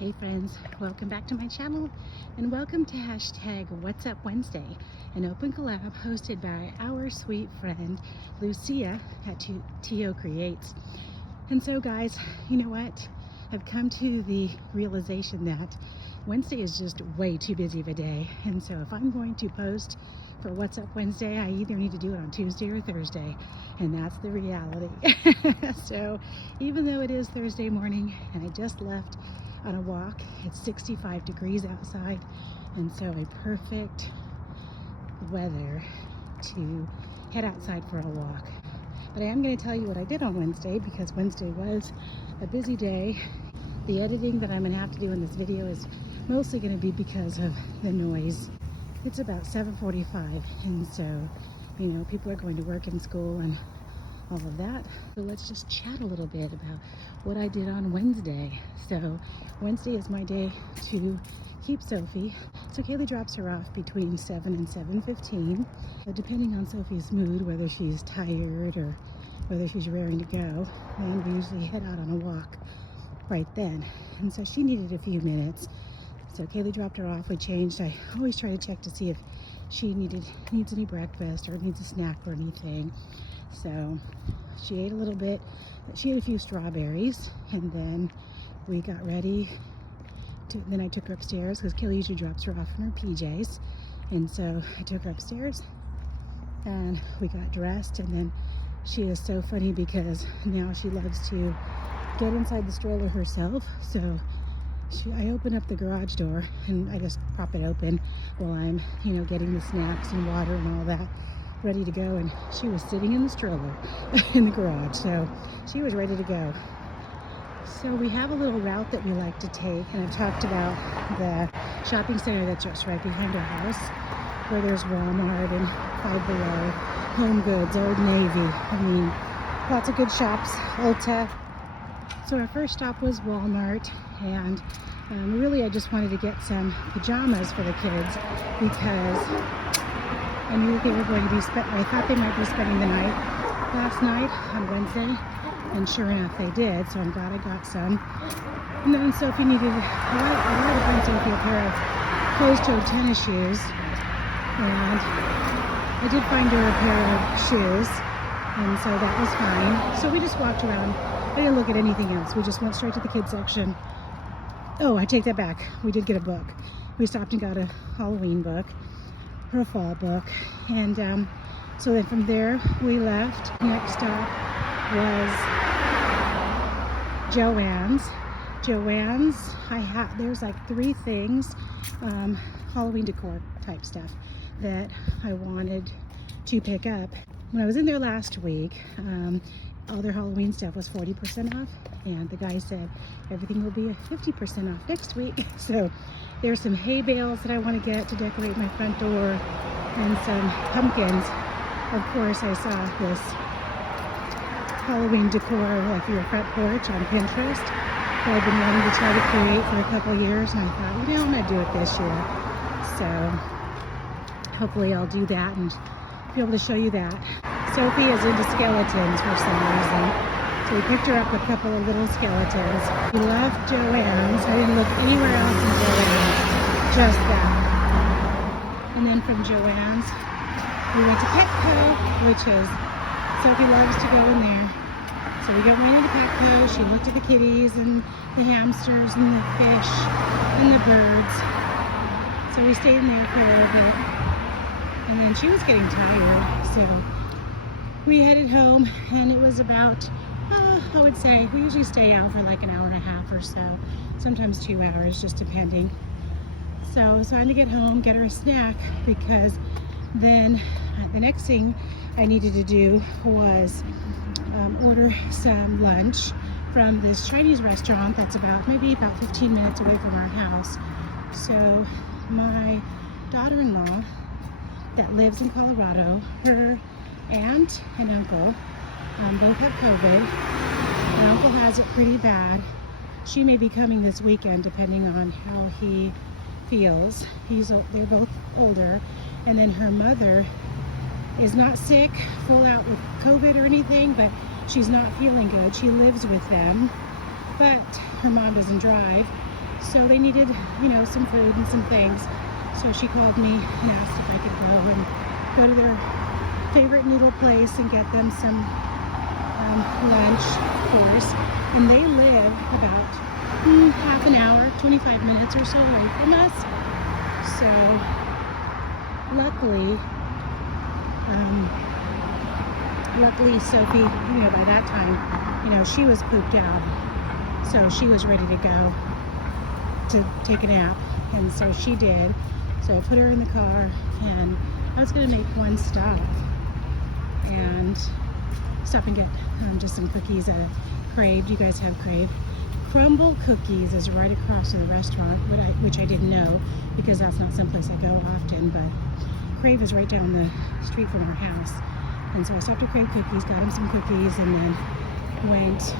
Hey friends, welcome back to my channel and welcome to hashtag What's Up Wednesday, an open collab hosted by our sweet friend Lucia at THUD Creates. And so guys, you know what? I've come to the realization that Wednesday is just way too busy of a day. And so if I'm going to post for What's Up Wednesday, I either need to do it on Tuesday or Thursday. And that's the reality. So even though it is Thursday morning and I just left on a walk, it's 65 degrees outside. And so a perfect weather to head outside for a walk. But I am going to tell you what I did on Wednesday because Wednesday was a busy day. The editing that I'm going to have to do in this video is mostly going to be because of the noise. It's about 7:45 and so, you know, people are going to work and school and all of that. So let's just chat a little bit about what I did on Wednesday. So Wednesday is my day to keep Sophie. So Kaylee drops her off between 7 and 7:15. Depending on Sophie's mood, whether she's tired or whether she's raring to go, then we usually head out on a walk right then. And so she needed a few minutes. So Kaylee dropped her off, we changed. I always try to check to see if she needs any breakfast or needs a snack or anything. So she ate a little bit. She ate a few strawberries and then we got ready. Then I took her upstairs because Kaylee usually drops her off in her PJs. And so I took her upstairs and we got dressed, and then she is so funny because now she loves to get inside the stroller herself. So I open up the garage door and I just prop it open while I'm, getting the snacks and water and all that ready to go. And she was sitting in the stroller in the garage. So she was ready to go. So we have a little route that we like to take. And I've talked about the shopping center that's just right behind our house, where there's Walmart and Five Below, Home Goods, Old Navy. I mean, lots of good shops, Ulta. So our first stop was Walmart, and really I just wanted to get some pajamas for the kids because I knew they were going to be I thought they might be spending the night last night on Wednesday, and sure enough they did, so I'm glad I got some. And then Sophie needed, I wanted to find Sophie a pair of closed-toed tennis shoes, and I did find her a pair of shoes, and so that was fine. So we just walked around. I didn't look at anything else. We just went straight to the kids section. Oh, I take that back. We did get a book. We stopped and got a Halloween book, her fall book. And so then from there we left. Next stop was Joann's. There's like 3 things, Halloween decor type stuff that I wanted to pick up. When I was in there last week, all their Halloween stuff was 40% off, and the guy said everything will be 50% off next week. So there's some hay bales that I want to get to decorate my front door and some pumpkins. Of course, I saw this Halloween decor like for your front porch on Pinterest that I've been wanting to try to create for a couple years, and I thought, I'm going to do it this year. So hopefully I'll do that and be able to show you that. Sophie is into skeletons for some reason, so we picked her up a couple of little skeletons. We left Joann's. I didn't look anywhere else in Joann's, just that. And then from Joann's, we went to Petco, which is, Sophie loves to go in there. So we went into Petco. She looked at the kitties and the hamsters and the fish and the birds. So we stayed in there for a bit. And then she was getting tired, so we headed home, and it was about, I would say, we usually stay out for like an hour and a half or so, sometimes 2 hours, just depending. So it was time to get home, get her a snack, because then the next thing I needed to do was order some lunch from this Chinese restaurant that's maybe about 15 minutes away from our house. So my daughter-in-law that lives in Colorado, her aunt and uncle both have COVID. Her uncle has it pretty bad. She may be coming this weekend depending on how he feels. They're both older. And then her mother is not sick full out with COVID or anything, but she's not feeling good. She lives with them, but her mom doesn't drive. So they needed, some food and some things. So she called me and asked if I could go to their favorite noodle place and get them some lunch, of course. And they live about half an hour, 25 minutes or so away from us. So luckily Sophie, by that time, she was pooped out. So she was ready to go to take a nap. And so she did. So I put her in the car, and I was going to make one stop and stop and get just some cookies at Crave. You guys have Crave. Crumble Cookies is right across from the restaurant, which I didn't know because that's not someplace I go often, but Crave is right down the street from our house. And so I stopped at Crave Cookies, got them some cookies, and then went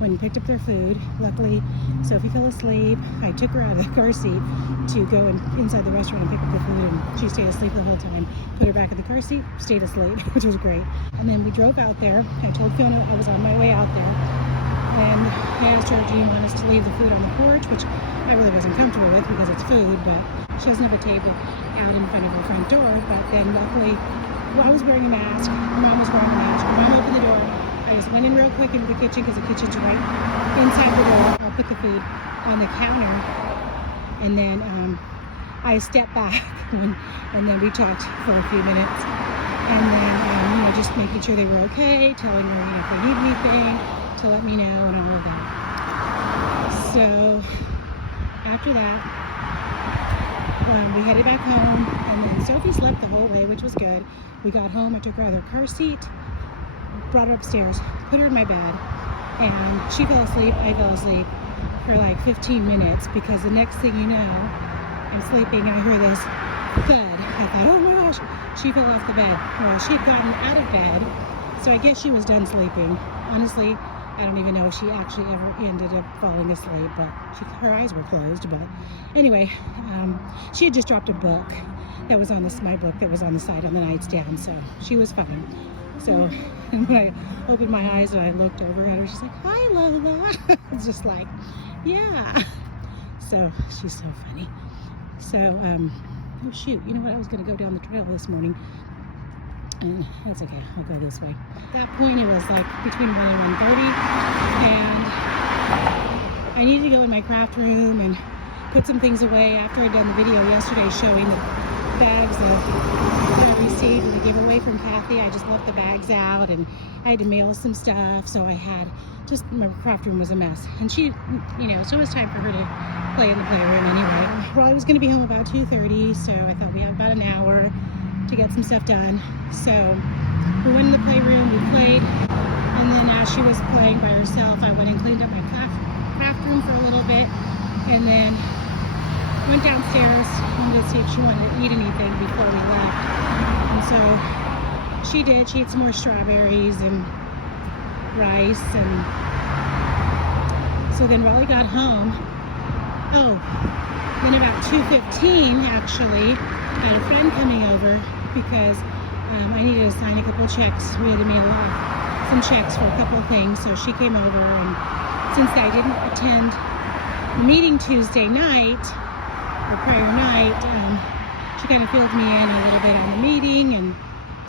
and picked up their food. Luckily, Sophie fell asleep. I took her out of the car seat to go inside the restaurant and pick up the food, and she stayed asleep the whole time. Put her back in the car seat, stayed asleep, which was great. And then we drove out there. I told Fiona I was on my way out there. And I asked her, do you want us to leave the food on the porch, which I really wasn't comfortable with because it's food, but she doesn't have a table out in front of her front door. But then luckily, I was wearing a mask, Mom was wearing a mask. Mom opened the door. I just went in real quick into the kitchen because the kitchen's right inside the door. I'll put the food on the counter, and then I stepped back and then we talked for a few minutes, and then just making sure they were okay, telling her if they need anything to let me know and all of that. So after that, we headed back home, and then Sophie slept the whole way, which was good. We got home, I took her out of her car seat, brought her upstairs, put her in my bed, and she fell asleep. I fell asleep for like 15 minutes because the next thing you know, I'm sleeping and I hear this thud. I thought, oh my gosh, she fell off the bed. Well, she'd gotten out of bed, so I guess she was done sleeping. Honestly, I don't even know if she actually ever ended up falling asleep, but her eyes were closed. But anyway, she had just dropped a book that was on my book that was on the side on the nightstand, so she was fine. So and when I opened my eyes and I looked over at her, she's like, hi Lola. It's just like, yeah. So she's so funny. So, oh shoot, you know what? I was going to go down the trail this morning. And that's okay, I'll go this way. At that point, it was like between 1 and 1:30, and I needed to go in my craft room and put some things away after I'd done the video yesterday showing the bags that I received in the giveaway from Kathy. I just left the bags out, and I had to mail some stuff, so I had just, my craft room was a mess. And she, so it was time for her to play in the playroom anyway. Raleigh was going to be home about 2:30, so I thought we had about an hour to get some stuff done. So we went in the playroom, we played, and then as she was playing by herself, I went and cleaned up my craft room for a little bit, and then went downstairs to see if she wanted to eat anything before we left. And so she did. She ate some more strawberries and rice, and so then Raleigh got home. Oh, then about 2:15 actually, I had a friend coming over because I needed to sign a couple checks. We had to mail off some checks for a couple of things, so she came over, and since I didn't attend the meeting Tuesday night, or prior night, she kind of filled me in a little bit on the meeting and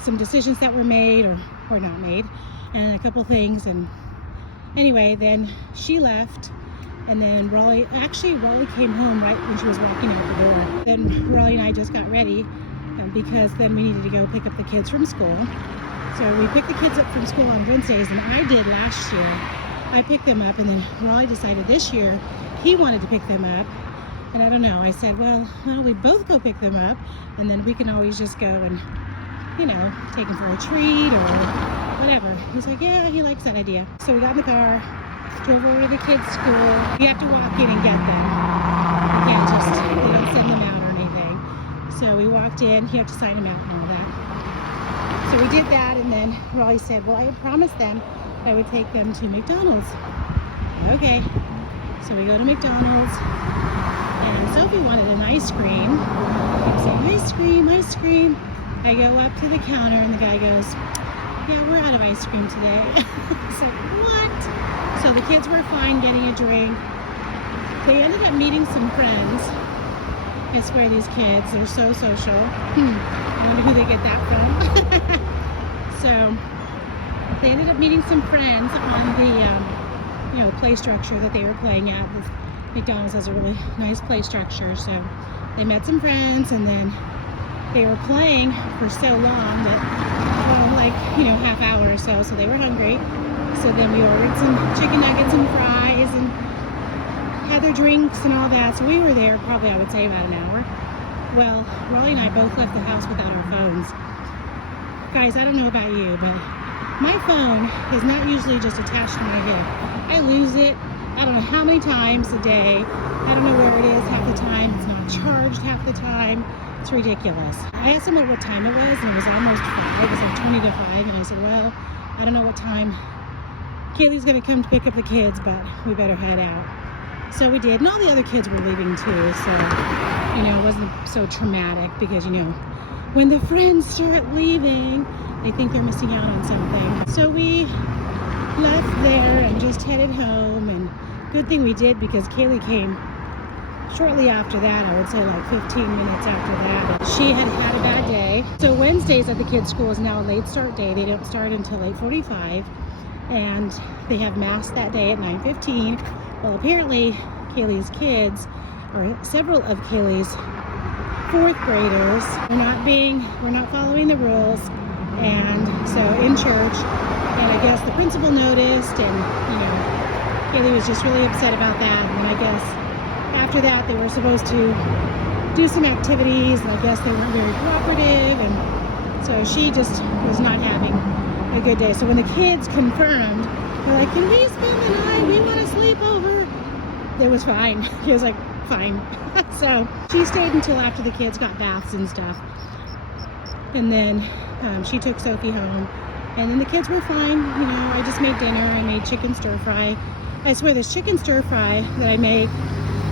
some decisions that were made or not made, and a couple things. And anyway, then she left, and then Raleigh came home right when she was walking out the door. Then Raleigh and I just got ready because then we needed to go pick up the kids from school. So we picked the kids up from school on Wednesdays, and I did last year. I picked them up, and then Raleigh decided this year he wanted to pick them up. And I don't know, I said, well, we both go pick them up, and then we can always just go and, take them for a treat or whatever. He's like, yeah, he likes that idea. So we got in the car, drove over to the kids' school. You have to walk in and get them. You can't just, they don't send them out or anything. So we walked in, you have to sign them out and all that. So we did that, and then Raleigh said, well, I had promised them I would take them to McDonald's. Okay. So we go to McDonald's, and Sophie wanted an ice cream. I say, ice cream, ice cream. I go up to the counter, and the guy goes, yeah, we're out of ice cream today. It's like, what? So the kids were fine getting a drink. They ended up meeting some friends. I swear these kids, they're so social. I wonder who they get that from. So they ended up meeting some friends on the play structure that they were playing at. This McDonald's has a really nice play structure, so they met some friends, and then they were playing for so long that, well, like, half hour or so, so they were hungry. So then we ordered some chicken nuggets and fries and had their drinks and all that. So we were there probably, I would say, about an hour. Well, Raleigh and I both left the house without our phones. Guys, I don't know about you, but my phone is not usually just attached to my hip. I lose it, I don't know how many times a day. I don't know where it is half the time. It's not charged half the time. It's ridiculous. I asked him what time it was, and it was almost 5. It was like 20 to 5, and I said, well, I don't know what time Kaylee's gonna come to pick up the kids, but we better head out. So we did, and all the other kids were leaving too, so, it wasn't so traumatic, because, when the friends start leaving, they think they're missing out on something. So we left there and just headed home, and good thing we did, because Kaylee came shortly after that. I would say like 15 minutes after that. She had had a bad day. So Wednesdays at the kids' school is now a late start day. They don't start until 8:45, and they have mass that day at 9:15. Well, apparently Kaylee's kids, or several of Kaylee's 4th graders, we're not following the rules, and so in church, and I guess the principal noticed, and Kaylee was just really upset about that. And I guess after that they were supposed to do some activities, and I guess they weren't very cooperative, and so she just was not having a good day. So when the kids confirmed, they're like, can we spend the night? We want to sleep over. It was fine. He was like, fine. So she stayed until after the kids got baths and stuff, and then she took Sophie home, and then the kids were fine. I just made dinner. I made chicken stir fry. I swear this chicken stir fry that I make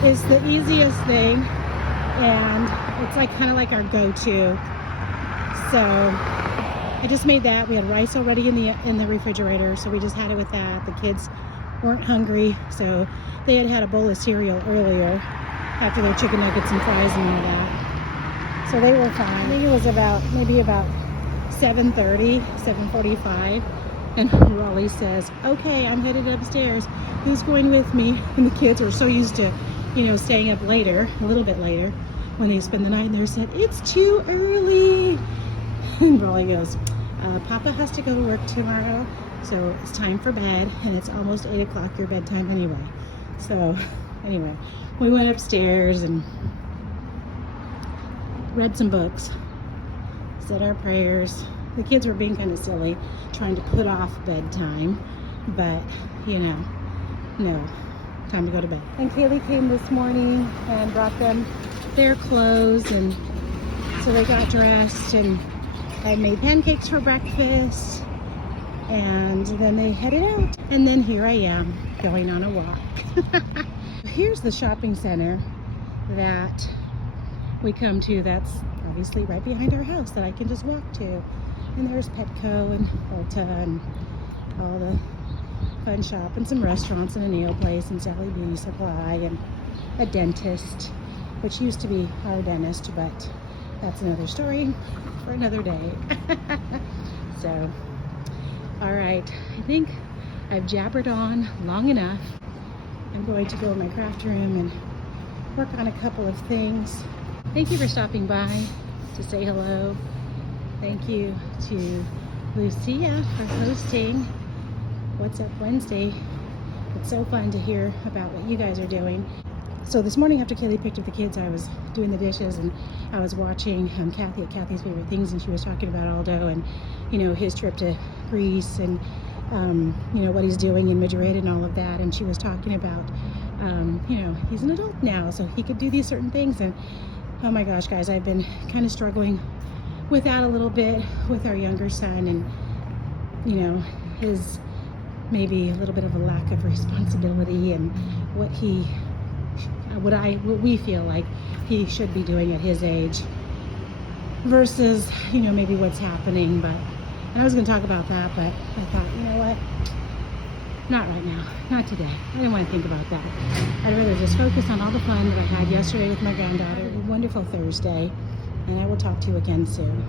is the easiest thing, and it's like kind of like our go-to. So I just made that. We had rice already in the refrigerator, so we just had it with that. The kids weren't hungry, so they had a bowl of cereal earlier after their chicken nuggets and fries and all that. So they were fine. I think it was maybe about 7:30, 7:45, and Raleigh says, okay, I'm headed upstairs. Who's going with me? And the kids are so used to, staying up later, a little bit later, when they spend the night, and they said, it's too early. And Raleigh goes, Papa has to go to work tomorrow, so it's time for bed, and it's almost 8 o'clock your bedtime anyway. So anyway, we went upstairs and read some books, said our prayers. The kids were being kind of silly, trying to put off bedtime, but no, time to go to bed. And Kaylee came this morning and brought them their clothes, and so they got dressed, and I made pancakes for breakfast, and then they headed out. And then here I am going on a walk. Here's the shopping center that we come to, that's obviously right behind our house, that I can just walk to. And there's Petco and Ulta and all the fun shop, and some restaurants and a nail place and Sally Beauty Supply and a dentist, which used to be our dentist, but that's another story for another day. So, all right, I think I've jabbered on long enough. I'm going to go in my craft room and work on a couple of things. Thank you for stopping by to say hello. Thank you to Lucia for hosting What's Up Wednesday. It's so fun to hear about what you guys are doing. So this morning after Kaylee picked up the kids, I was doing the dishes, and I was watching Kathy at Kathy's Favorite Things, and she was talking about Aldo and his trip to Greece, and what he's doing in Madrid and all of that. And she was talking about he's an adult now, so he could do these certain things. And oh my gosh, guys, I've been kind of struggling with that a little bit with our younger son, and his maybe a little bit of a lack of responsibility, and what we feel like he should be doing at his age versus maybe what's happening. But I was going to talk about that, but I thought, not right now, not today. I didn't want to think about that. I'd rather just focus on all the fun that I had yesterday with my granddaughter. Have a wonderful Thursday, and I will talk to you again soon.